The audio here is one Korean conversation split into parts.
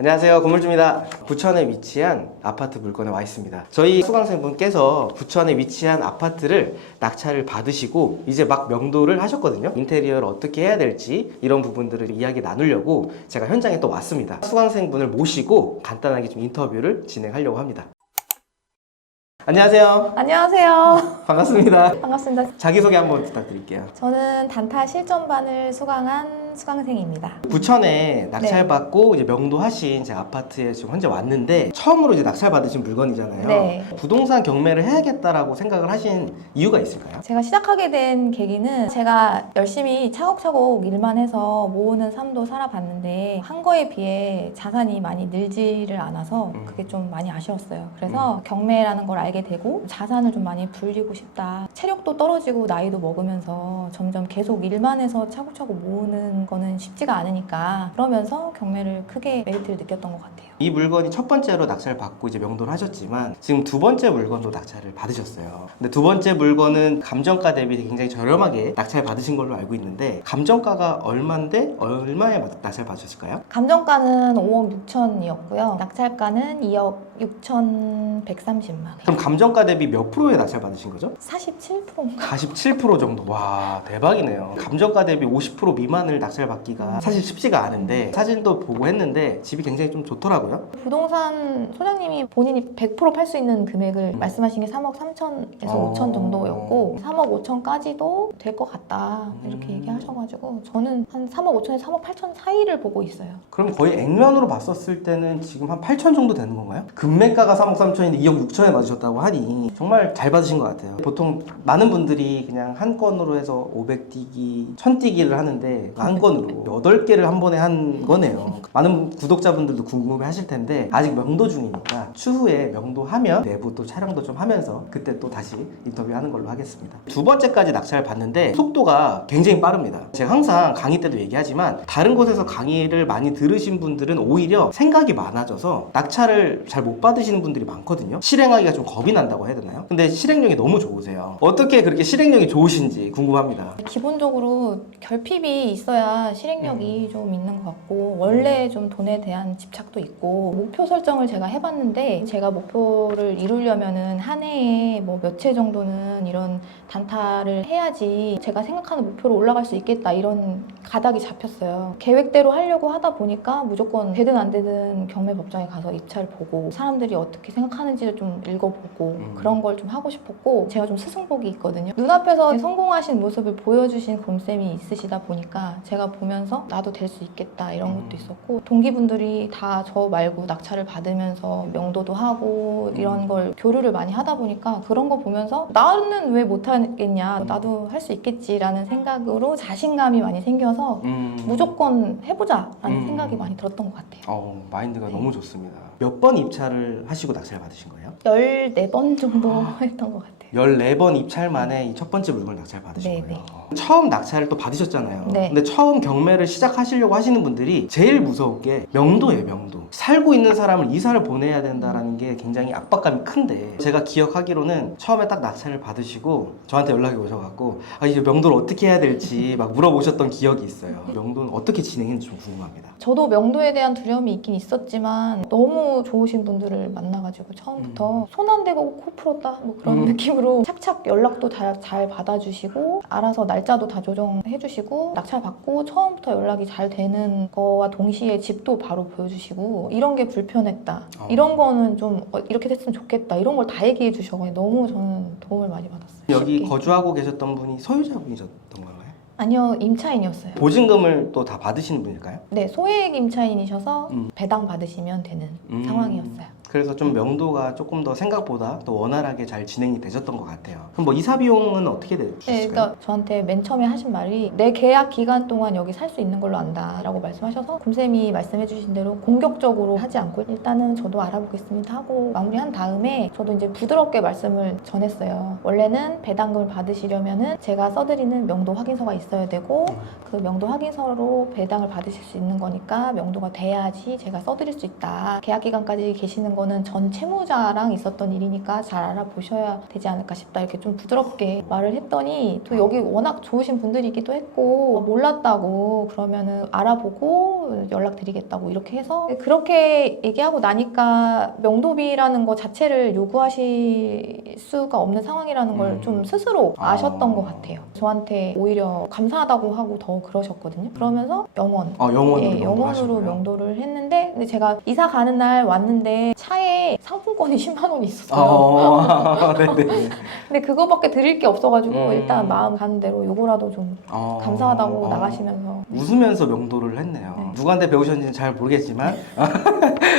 안녕하세요, 건물주입니다. 부천에 위치한 아파트 물건에 와 있습니다. 저희 수강생분께서 부천에 위치한 아파트를 낙찰을 받으시고 이제 막 명도를 하셨거든요. 인테리어를 어떻게 해야 될지 이런 부분들을 이야기 나누려고 제가 현장에 또 왔습니다. 수강생분을 모시고 간단하게 좀 인터뷰를 진행하려고 합니다. 안녕하세요. 안녕하세요. 반갑습니다. 반갑습니다. 자기소개 한번 부탁드릴게요. 저는 단타 실전반을 수강한 수강생입니다. 부천에 낙찰받고 이제 명도하신 제 아파트에 지금 현재 왔는데 처음으로 이제 낙찰받으신 물건이잖아요. 네. 부동산 경매를 해야겠다라고 생각을 하신 이유가 있을까요? 제가 시작하게 된 계기는 제가 열심히 차곡차곡 일만 해서 모으는 삶도 살아봤는데 한 거에 비해 자산이 많이 늘지를 않아서 그게 좀 많이 아쉬웠어요. 그래서 경매라는 걸 알게 되고 자산을 좀 많이 불리고 싶다. 체력도 떨어지고 나이도 먹으면서 점점 계속 일만 해서 차곡차곡 모으는 거는 쉽지가 않으니까 그러면서 경매를 크게 메리트를 느꼈던 것 같아요. 이 물건이 첫 번째로 낙찰을 받고 이제 명도를 하셨지만 지금 두 번째 물건도 낙찰을 받으셨어요. 근데 두 번째 물건은 감정가 대비 굉장히 저렴하게 낙찰 받으신 걸로 알고 있는데 감정가가 얼마인데 얼마에 낙찰 받으셨을까요? 감정가는 5억 6천이었고요. 낙찰가는 2억 6,130만 원. 그럼 감정가 대비 몇 프로에 낙찰 받으신 거죠? 47%인가? 47% 정도. 와, 대박이네요. 감정가 대비 50% 미만을 낙찰 받기가 사실 쉽지가 않은데 사진도 보고 했는데 집이 굉장히 좀 좋더라고요. 부동산 소장님이 본인이 100% 팔 수 있는 금액을 말씀하신 게 3억 3천에서 5천 정도였고 3억 5천까지도 될 것 같다 이렇게 얘기하셔가지고 저는 한 3억 5천에서 3억 8천 사이를 보고 있어요. 그럼 거의 액면으로 봤었을 때는 지금 한 8천 정도 되는 건가요? 금매가가 3억 3천인데 2억 6천에 맞으셨다고 하니 정말 잘 받으신 것 같아요. 보통 많은 분들이 그냥 한 건으로 해서 500뛰기, 1000뛰기를 하는데 한 건으로 8개를 한 번에 한 거네요. 많은 구독자분들도 궁금해 하실 텐데 아직 명도 중이니까 추후에 명도하면 내부 또 촬영도 좀 하면서 그때 또 다시 인터뷰하는 걸로 하겠습니다. 두 번째까지 낙찰을 받는데 속도가 굉장히 빠릅니다. 제가 항상 강의 때도 얘기하지만 다른 곳에서 강의를 많이 들으신 분들은 오히려 생각이 많아져서 낙찰을 잘 못 받으시는 분들이 많거든요. 실행하기가 좀 겁이 난다고 해야 되나요? 근데 실행력이 너무 좋으세요. 어떻게 그렇게 실행력이 좋으신지 궁금합니다. 기본적으로 결핍이 있어야 실행력이 좀 있는 것 같고 원래 좀 돈에 대한 집착도 있고 목표 설정을 제가 해봤는데 제가 목표를 이루려면은 한 해에 뭐 몇 채 정도는 이런 단타를 해야지 제가 생각하는 목표로 올라갈 수 있겠다 이런 가닥이 잡혔어요. 계획대로 하려고 하다 보니까 무조건 되든 안 되든 경매법정에 가서 입찰 보고 사람들이 어떻게 생각하는지를 좀 읽어보고 그런 걸 좀 하고 싶었고 제가 좀 스승복이 있거든요. 눈앞에서 성공하신 모습을 보여주신 곰쌤이 있으시다 보니까 제가 보면서 나도 될 수 있겠다 이런 것도 있었고 동기분들이 다 저 말고 낙찰을 받으면서 명도도 하고 이런 걸 교류를 많이 하다 보니까 그런 거 보면서 나는 왜 못하겠냐 나도 할 수 있겠지라는 생각으로 자신감이 많이 생겨서 무조건 해보자라는 생각이 많이 들었던 것 같아요. 마인드가 너무 좋습니다. 몇 번 입찰을 하시고 낙찰을 받으신 거예요? 14번 정도 했던 것 같아요. 14번 입찰 만에 이 첫 번째 물건을 낙찰 받으신 네, 거예요. 처음 낙찰을 또 받으셨잖아요. 네. 근데 처음 경매를 시작하시려고 하시는 분들이 제일 무서운 게 명도예요, 명도. 살고 있는 사람을 이사를 보내야 된다는 게 굉장히 압박감이 큰데 제가 기억하기로는 처음에 딱 낙찰을 받으시고 저한테 연락이 오셔갖고 이제 명도를 어떻게 해야 될지 막 물어보셨던 기억이 있어요. 명도는 어떻게 진행했는지 좀 궁금합니다. 저도 명도에 대한 두려움이 있긴 있었지만 너무 좋으신 분들을 만나가지고 처음부터 손 안 대고 코 풀었다 뭐 그런 느낌으로 착착 연락도 잘 받아주시고 알아서 날짜도 다 조정해주시고 낙찰 받고 처음부터 연락이 잘 되는 거와 동시에 집도 바로 보여주시고 이런 게 불편했다 이런 거는 좀 이렇게 됐으면 좋겠다 이런 걸 다 얘기해 주셔서 너무 저는 도움을 많이 받았어요. 여기 쉽게. 거주하고 계셨던 분이 소유자분이셨던 건가요? 아니요, 임차인이었어요. 보증금을 또 다 받으시는 분일까요? 네, 소액 임차인이셔서 배당 받으시면 되는 상황이었어요. 그래서 좀 명도가 조금 더 생각보다 더 원활하게 잘 진행이 되셨던 것 같아요. 그럼 뭐 이사 비용은 어떻게 되셨을까요? 네, 그러니까 저한테 맨 처음에 하신 말이 내 계약 기간 동안 여기 살 수 있는 걸로 안다라고 말씀하셔서 곰쌤이 말씀해 주신 대로 공격적으로 하지 않고 일단은 저도 알아보겠습니다 하고 마무리한 다음에 저도 이제 부드럽게 말씀을 전했어요. 원래는 배당금을 받으시려면은 제가 써드리는 명도 확인서가 있어야 되고 그 명도 확인서로 배당을 받으실 수 있는 거니까 명도가 돼야지 제가 써드릴 수 있다. 계약 기간까지 계시는 거는 전 채무자랑 있었던 일이니까 잘 알아보셔야 되지 않을까 싶다. 이렇게 좀 부드럽게 말을 했더니 또 여기 워낙 좋으신 분들이기도 했고 몰랐다고 그러면은 알아보고 연락드리겠다고 이렇게 해서 그렇게 얘기하고 나니까 명도비라는 거 자체를 요구하실 수가 없는 상황이라는 걸 좀 스스로 아셨던 것 같아요. 저한테 오히려 감사하다고 하고 더 그러셨거든요. 그러면서 영원. 영원으로 예, 영원으로 명도를 했는데 근데 제가 이사 가는 날 왔는데 차에 상품권이 10만 원이 있었어요. 네네. 근데 그거밖에 드릴 게 없어가지고 일단 마음 가는 대로 요거라도 좀 감사하다고 나가시면서 웃으면서 명도를 했네요. 네. 누구한테 배우셨는지는 잘 모르겠지만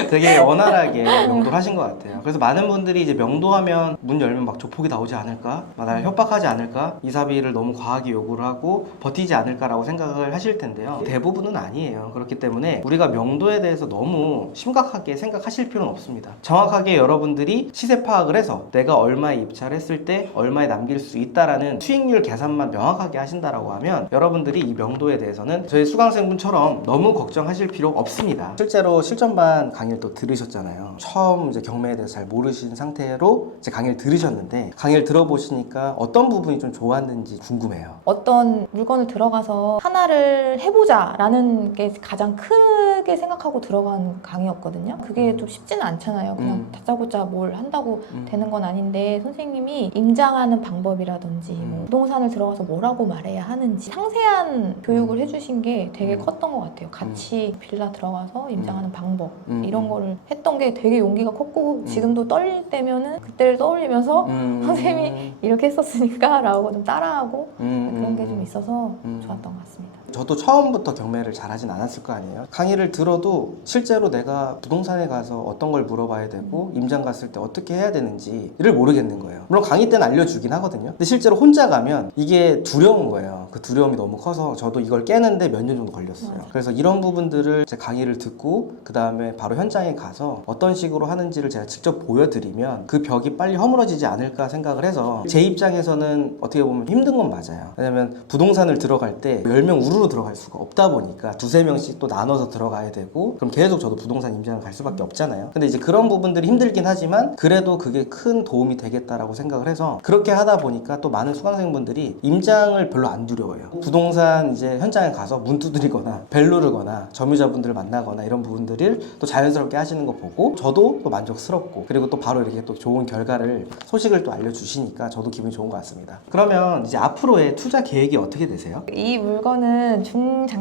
되게 원활하게 명도를 하신 것 같아요. 그래서 많은 분들이 이제 명도하면 문 열면 막 조폭이 나오지 않을까? 막 나를 협박하지 않을까? 이사비를 너무 과하게 요구를 하고 버티지 않을까라고 생각을 하실 텐데요. 대부분은 아니에요. 그렇기 때문에 우리가 명도에 대해서 너무 심각하게 생각하실 필요는 없습니다. 정확하게 여러분들이 시세 파악을 해서 내가 얼마에 입찰을 했을 때 얼마에 남길 수 있다라는 수익률 계산만 명확하게 하신다라고 하면 여러분들이 이 명도에 대해서는 저희 수강생분처럼 너무 걱정하실 필요 없습니다. 실제로 실전반 강의를 또 들으셨잖아요. 처음 이제 경매에 대해서 잘 모르신 상태로 이제 강의를 들으셨는데 강의를 들어보시니까 어떤 부분이 좀 좋았는지 궁금해요. 어떤 물건을 들어가서 하나를 해보자라는 게 가장 크게 생각하고 들어간 강의였거든요. 그게 좀 쉽지는 않잖아요. 그냥 다짜고짜 뭘 한다고 되는 건 아닌데 선생님이 임장하는 방법이라든지 뭐 부동산을 들어가서 뭐라고 말해야 하는지 상세한 교육을 해주신 게 되게 컸던 것 같아요. 같이 빌라 들어가서 임장하는 방법 이런 거를 했던 게 되게 용기가 컸고 지금도 떨릴 때면은 그때를 떠올리면서 선생님이 이렇게 했었으니까 라고 좀 따라하고 그런 게 좀 있어서 좋았던 것 같습니다. 저도 처음부터 경매를 잘하진 않았을 거 아니에요. 강의를 들어도 실제로 내가 부동산에 가서 어떤 걸 물어봐야 되고 임장 갔을 때 어떻게 해야 되는지를 모르겠는 거예요. 물론 강의 때는 알려주긴 하거든요. 근데 실제로 혼자 가면 이게 두려운 거예요. 그 두려움이 너무 커서 저도 이걸 깨는데 몇 년 정도 걸렸어요. 그래서 이런 부분들을 제 강의를 듣고 그 다음에 바로 현장에 가서 어떤 식으로 하는지를 제가 직접 보여드리면 그 벽이 빨리 허물어지지 않을까 생각을 해서 제 입장에서는 어떻게 보면 힘든 건 맞아요. 왜냐면 부동산을 들어갈 때 10명 우르르 들어갈 수가 없다 보니까 두세 명씩 또 나눠서 들어가야 되고 그럼 계속 저도 부동산 임장을 갈 수밖에 없잖아요. 근데 이제 그런 부분들이 힘들긴 하지만 그래도 그게 큰 도움이 되겠다라고 생각을 해서 그렇게 하다 보니까 또 많은 수강생분들이 임장을 별로 안 두려워요. 부동산 이제 현장에 가서 문 두드리거나 벨 누르거나 점유자분들을 만나거나 이런 부분들을 또 자연스럽게 하시는 거 보고 저도 또 만족스럽고 그리고 또 바로 이렇게 또 좋은 결과를 소식을 또 알려주시니까 저도 기분이 좋은 것 같습니다. 그러면 이제 앞으로의 투자 계획이 어떻게 되세요? 이 물건은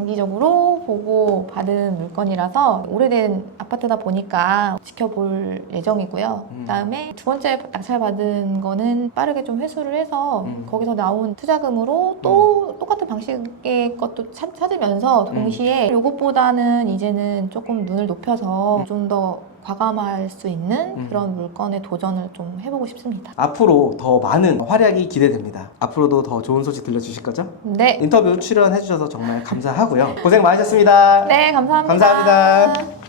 중장기적으로 보고 받은 물건이라서 오래된 아파트다 보니까 지켜볼 예정이고요. 그다음에 두 번째 낙찰받은 거는 빠르게 좀 회수를 해서 거기서 나온 투자금으로 또 똑같은 방식의 것도 찾으면서 동시에 이것보다는 이제는 조금 눈을 높여서 좀 더 과감할 수 있는 그런 물건에 도전을 좀 해보고 싶습니다. 앞으로 더 많은 활약이 기대됩니다. 앞으로도 더 좋은 소식 들려주실 거죠? 네. 인터뷰 출연해주셔서 정말 감사하고요. 고생 많으셨습니다. 네, 감사합니다. 감사합니다.